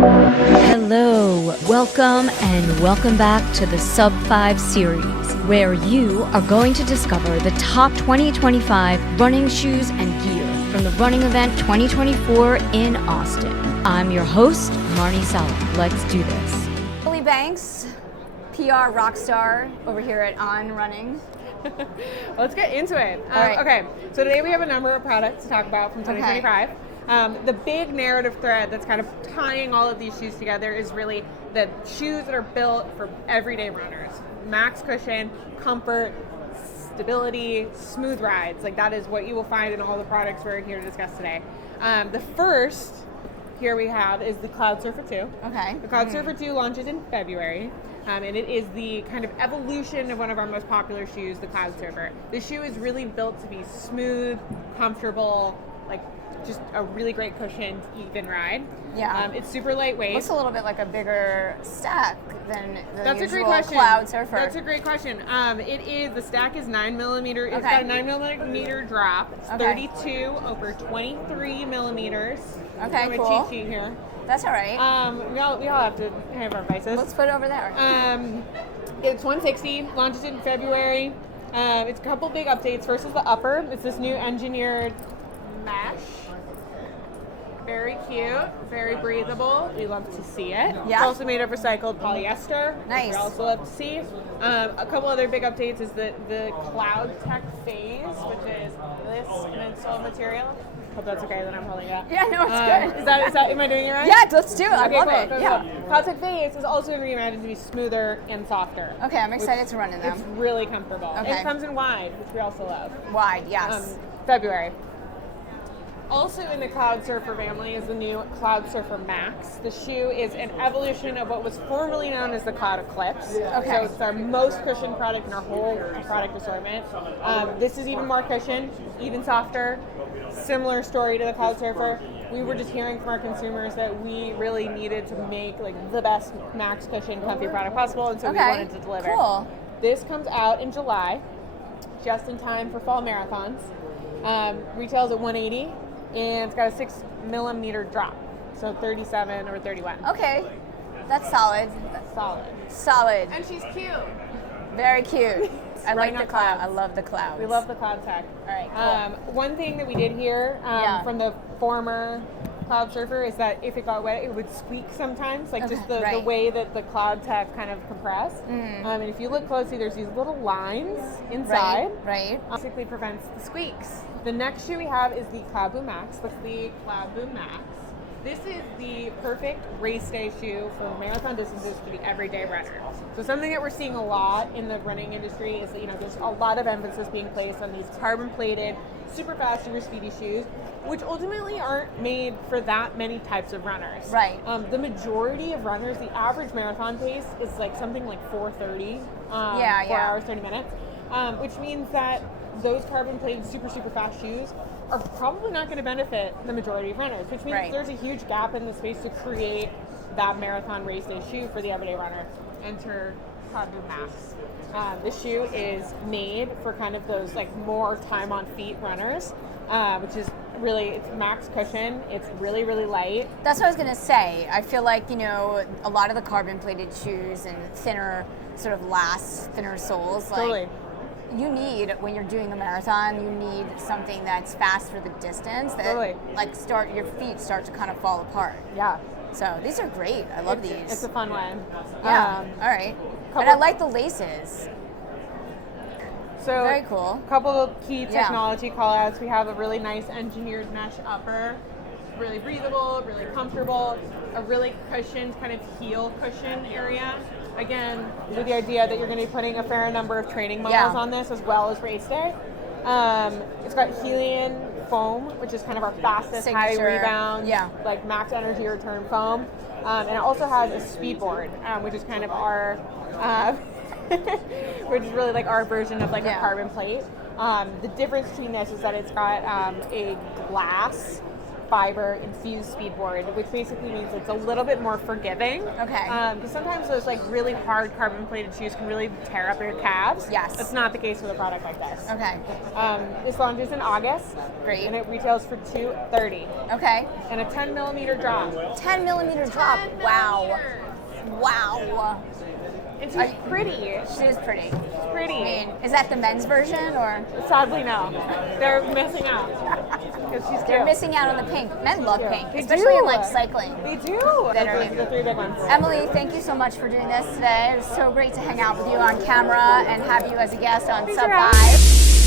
Hello, welcome back to the Sub 5 series, where you are going to discover the top 2025 running shoes and gear from the running event 2024 in Austin. I'm your host, Marni Salup. Let's do this. Lily Banks, PR rock star over here at OnRunning. Let's get into it. All right. Okay, so today we have a number of products to talk about from 2025. The big narrative thread that's kind of tying all of these shoes together is really the shoes that are built for everyday runners. Max cushion, comfort, stability, smooth rides. Like that is what you will find in all the products we're here to discuss today. The first here we have is the Cloudsurfer 2. Okay. The Cloudsurfer 2 launches in February. And it is the kind of evolution of one of our most popular shoes, the Cloudsurfer. The shoe is really built to be smooth, comfortable, like just a really great cushioned, even ride. Yeah. It's super lightweight. Looks a little bit like a bigger stack than the That's usual a great question. Cloudsurfer. That's a great question. The stack is 9 millimeter. It's Okay. got a 9 millimeter drop. It's Okay. 32 over 23 millimeters. Okay, I'm cool. a cheat sheet here. That's all right. We all have to have our vices. Let's put it over there. It's 160, launches in February. It's a couple big updates. First is the upper. It's this new engineered mesh. Very cute, very breathable. We love to see it. Yeah. It's also made of recycled polyester. Nice. We also love to see. A couple other big updates is the Cloud Tech Phase, which is this midsole material. Hope that's okay that I'm holding it. Yeah, no, it's good. Is that, am I doing it right? Yeah, let's do it. I Okay, love cool, it. cool, Yeah. cool. Cloud Tech Phase is also reimagined to be smoother and softer. Okay, I'm excited to run in them. It's really comfortable. Okay. It comes in wide, which we also love. Wide, yes. February. Also in the Cloudsurfer family is the new Cloudsurfer Max. The shoe is an evolution of what was formerly known as the Cloud Eclipse. Okay. So it's our most cushioned product in our whole product assortment. This is even more cushioned, even softer. Similar story to the Cloudsurfer. We were just hearing from our consumers that we really needed to make like the best max cushion comfy product possible, and so we wanted to deliver. Cool. This comes out in July, just in time for fall marathons. Retails at $180, and it's got a 6 millimeter drop, so 37 or 31. Okay. That's solid. Solid. Solid. And she's cute. Very cute. I Right like the on cloud. clouds. I love the clouds. We love the Cloud Tech. All right, cool. One thing that we did hear from the former Cloudsurfer is that if it got wet, it would squeak sometimes, like just the way that the Cloud Tech kind of compress. And if you look closely, there's these little lines inside. Right. Basically prevents the squeaks. The next shoe we have is the Cloudboom Max. That's the Cloudboom Max. This is the perfect race day shoe for marathon distances for the everyday runner. So something that we're seeing a lot in the running industry is that, there's a lot of emphasis being placed on these carbon-plated, super fast, super speedy shoes, which ultimately aren't made for that many types of runners. Right. The majority of runners, the average marathon pace is like something like 4:30, 4 hours, 30 minutes, which means that those carbon-plated, super, super fast shoes are probably not going to benefit the majority of runners, which means there's a huge gap in the space to create that marathon race day shoe for the everyday runner. Enter Cloudboom Max. This shoe is made for kind of those like more time on feet runners, which is really, it's max cushion. It's really, really light. That's what I was going to say. I feel like, a lot of the carbon plated shoes and thinner sort of thinner soles. Totally. You need, when you're doing a marathon, you need something that's fast for the distance that your feet start to kind of fall apart. Yeah. So these are great. I love these. It's a fun one. Yeah. All right. And I like the laces. So very cool. A couple of key technology call-outs. We have a really nice engineered mesh upper, really breathable, really comfortable, a really cushioned kind of heel cushion area. Again, with the idea that you're going to be putting a fair number of training miles on this as well as race day. It's got Helium foam, which is kind of our fastest high rebound, like max energy return foam. And it also has a speed board, which is kind of our, which is really like our version of like a carbon plate. The difference between this is that it's got a glass fiber infused speed board, which basically means it's a little bit more forgiving. Okay. Because sometimes those like really hard carbon plated shoes can really tear up your calves. Yes. That's not the case with a product like this. Okay. This launches in August. Great. And it retails for $230. Okay. And a 10 millimeter drop. 10 millimeter drop. Wow. Wow. And she's pretty. She is pretty. She's pretty. I mean, is that the men's version or? Sadly, no. They're missing out. Because she's cute. They're missing out on the pink. Men love pink, They especially do. in like cycling. They do. Literally. The 3 big ones. Emily, thank you so much for doing this today. It was so great to hang out with you on camera and have you as a guest on Sub 5.